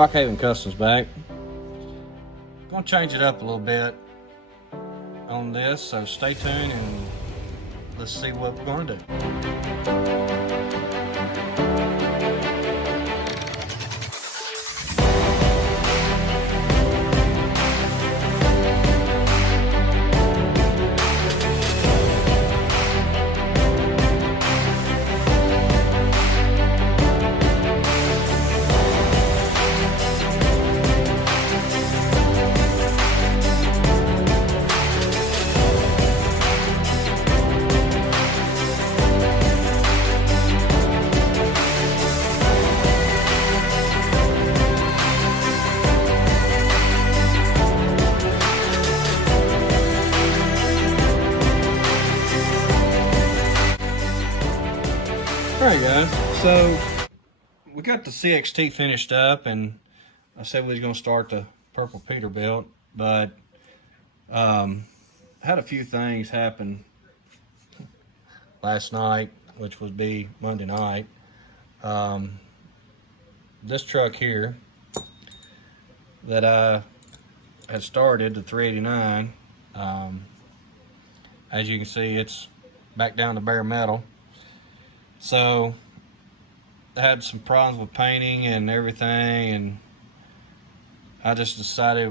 Rockhaven Customs back. Gonna change it up a little bit on this, so stay tuned and let's see what we're gonna do. Alright guys, so we got the CXT finished up, and I said we was going to start the purple Peterbilt, but had a few things happen last night, which would be Monday night. This truck here that I had started, the 389, as you can see, it's back down to bare metal. So I had some problems with painting and everything, and I just decided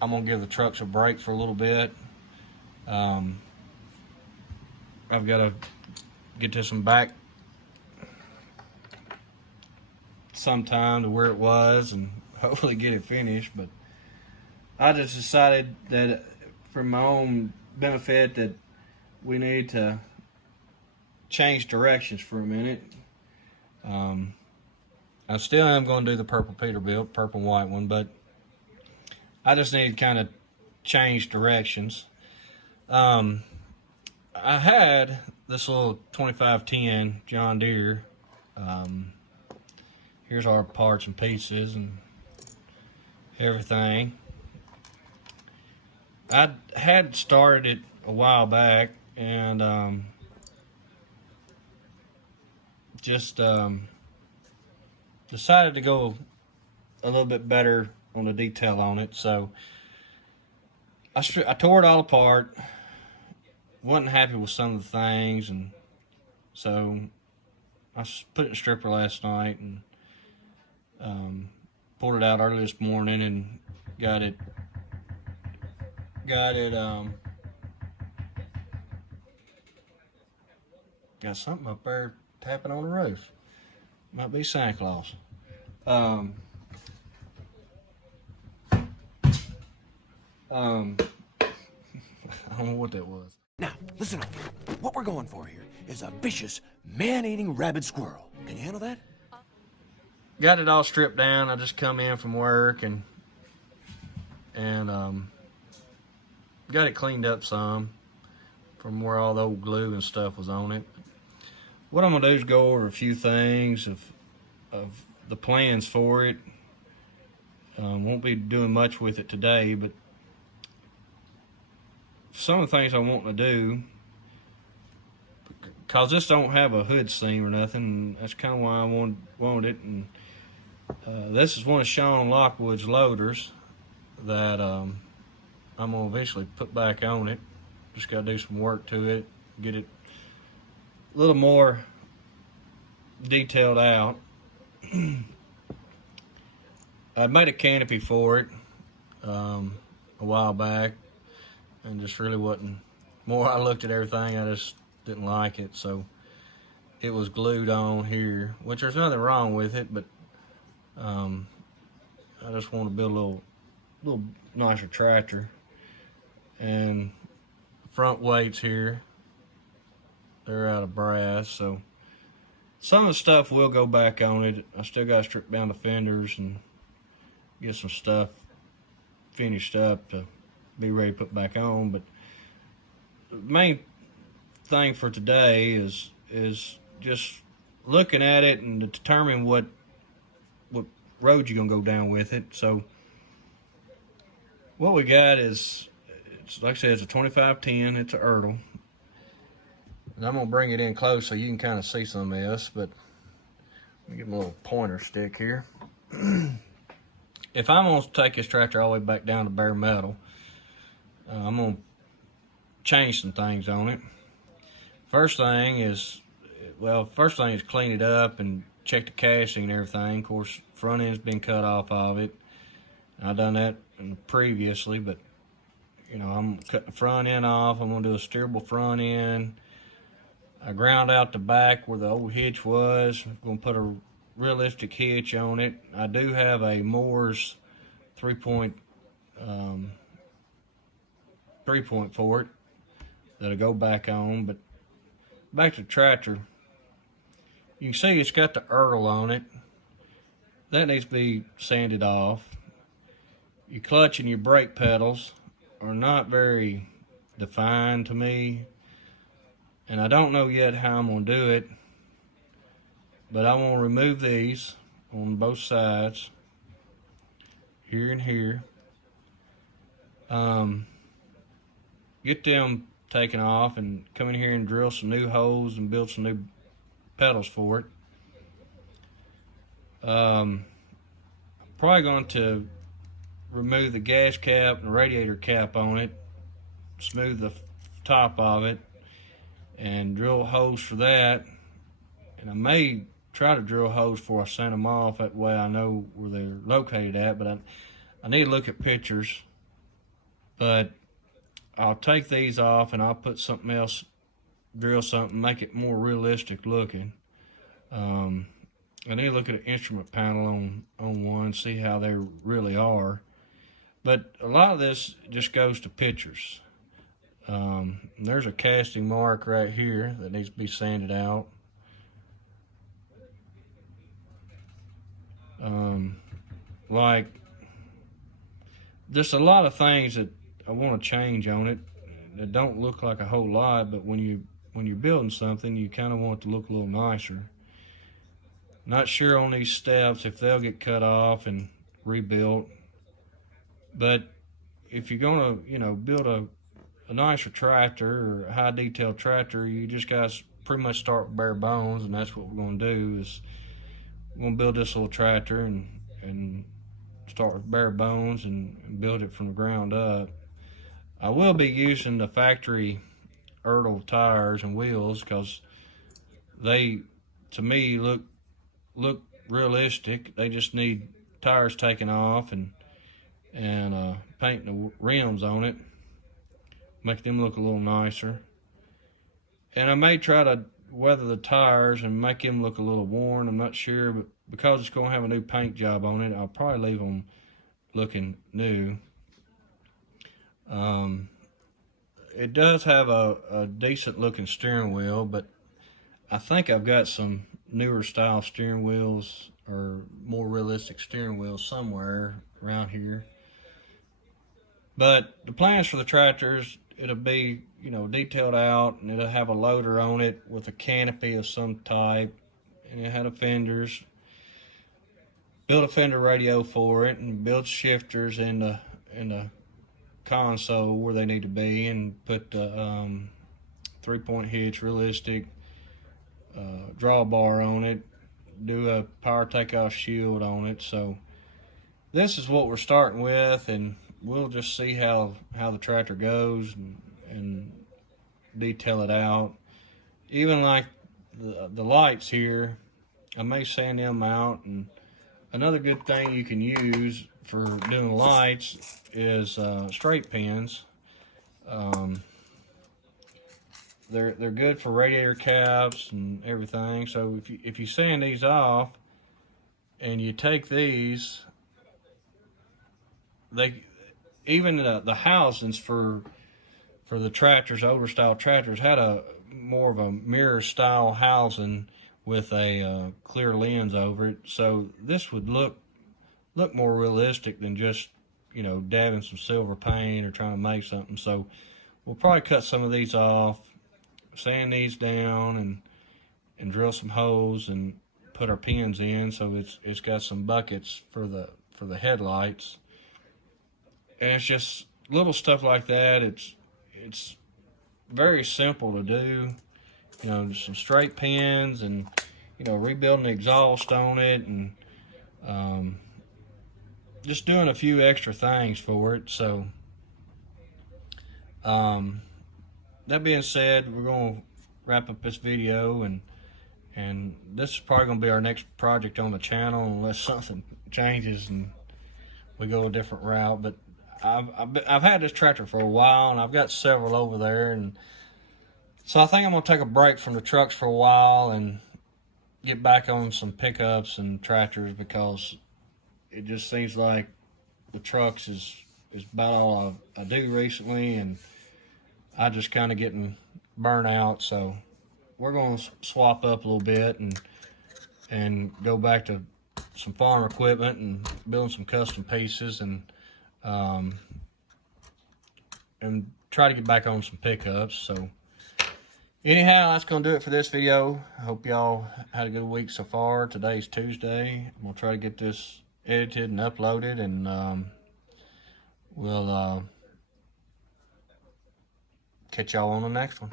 I'm gonna give the trucks a break for a little bit. I've got to get this one back sometime to where it was and hopefully get it finished, but I just decided that for my own benefit that we need to change directions for a minute. I still am going to do the purple Peterbilt, purple and white one, but I just need to kind of change directions. I had this little 2510 John Deere. Here's our parts and pieces and everything. I had started it a while back, and just decided to go a little bit better on the detail on it. So I tore it all apart. Wasn't happy with some of the things, and so I put it in a stripper last night and pulled it out early this morning and got it got something up there tapping on the roof. Might be Santa Claus. I don't know what that was. Now, listen up. What we're going for here is a vicious, man-eating rabid squirrel. Can you handle that? Got it all stripped down. I just come in from work and got it cleaned up some from where all the old glue and stuff was on it. What I'm gonna do is go over a few things of the plans for it. Won't be doing much with it today, but some of the things I want to do, because this don't have a hood seam or nothing, that's kind of why I wanted it. And this is one of Sean Lockwood's loaders that I'm gonna eventually put back on it. Just gotta do some work to it, get it a little more detailed out. I made a canopy for it a while back, and just really wasn't. More I looked at everything, I just didn't like it, so it was glued on here, which there's nothing wrong with it, but I just want to build a little nicer tractor. And front weights here, they're out of brass, so some of the stuff will go back on it. I still got to strip down the fenders and get some stuff finished up to be ready to put back on. But the main thing for today is just looking at it and to determine what road you're gonna go down with it. So what we got is, it's like I said, it's a 2510. It's an Ertl. And I'm gonna bring it in close so you can kind of see some of this, but let me get my little pointer stick here. if I'm gonna take this tractor all the way back down to bare metal, I'm gonna change some things on it. First thing is clean it up and check the casing and everything. Of course, front end's been cut off of it. I've done that previously, but you know, I'm cutting the front end off. I'm gonna do a steerable front end. I ground out the back where the old hitch was. I'm gonna put a realistic hitch on it. I do have a Moore's 3-point for it that'll go back on. But back to the tractor, you can see it's got the Earl on it. That needs to be sanded off. Your clutch and your brake pedals are not very defined to me, and I don't know yet how I'm going to do it, but I want to remove these on both sides, here and here. Get them taken off and come in here and drill some new holes and build some new pedals for it. Probably going to remove the gas cap and radiator cap on it, smooth the top of it, and drill holes for that. And I may try to drill holes before I send them off. That way I know where they're located at, but I need to look at pictures. But I'll take these off and I'll put something else, drill something, make it more realistic looking. I need to look at an instrument panel on one, see how they really are. But a lot of this just goes to pictures. There's a casting mark right here that needs to be sanded out. Like, there's a lot of things that I want to change on it that don't look like a whole lot, but when you're building something, you kind of want it to look a little nicer. Not sure on these steps if they'll get cut off and rebuilt, but if you're gonna, you know, build a nicer tractor or a high detail tractor, you just guys pretty much start with bare bones, and that's what we're gonna do. Is we're gonna build this little tractor and start with bare bones and build it from the ground up. I will be using the factory Ertl tires and wheels because they, to me, look realistic. They just need tires taken off and painting the rims on it, make them look a little nicer. And I may try to weather the tires and make them look a little worn. I'm not sure, but because it's going to have a new paint job on it, I'll probably leave them looking new. It does have a decent looking steering wheel, but I think I've got some newer style steering wheels or more realistic steering wheels somewhere around here. But the plans for the tractors, it'll be, you know, detailed out, and it'll have a loader on it with a canopy of some type, and it had fenders. Build a fender radio for it, and build shifters in the console where they need to be, and put the 3-point hitch, realistic drawbar on it, do a power takeoff shield on it. So this is what we're starting with, and we'll just see how the tractor goes and detail it out. Even like the lights here, I may sand them out. And another good thing you can use for doing lights is straight pins. They're good for radiator caps and everything. So if you sand these off and you take these, even the housings for the tractors, older style tractors, had a more of a mirror style housing with a clear lens over it. So this would look more realistic than just, you know, dabbing some silver paint or trying to make something. So we'll probably cut some of these off, sand these down, and drill some holes and put our pins in so it's got some buckets for the headlights. And it's just little stuff like that. It's very simple to do. You know, just some straight pins and, you know, rebuilding the exhaust on it, and just doing a few extra things for it. So that being said, we're going to wrap up this video, and this is probably going to be our next project on the channel unless something changes and we go a different route. But I've had this tractor for a while, and I've got several over there, and so I think I'm going to take a break from the trucks for a while and get back on some pickups and tractors, because it just seems like the trucks is about all I do recently, and I just kind of getting burnt out. So we're going to swap up a little bit and go back to some farm equipment and building some custom pieces, and try to get back on some pickups. So anyhow, that's going to do it for this video. I hope y'all had a good week so far. Today's Tuesday. I'm going to try to get this edited and uploaded, and we'll catch y'all on the next one.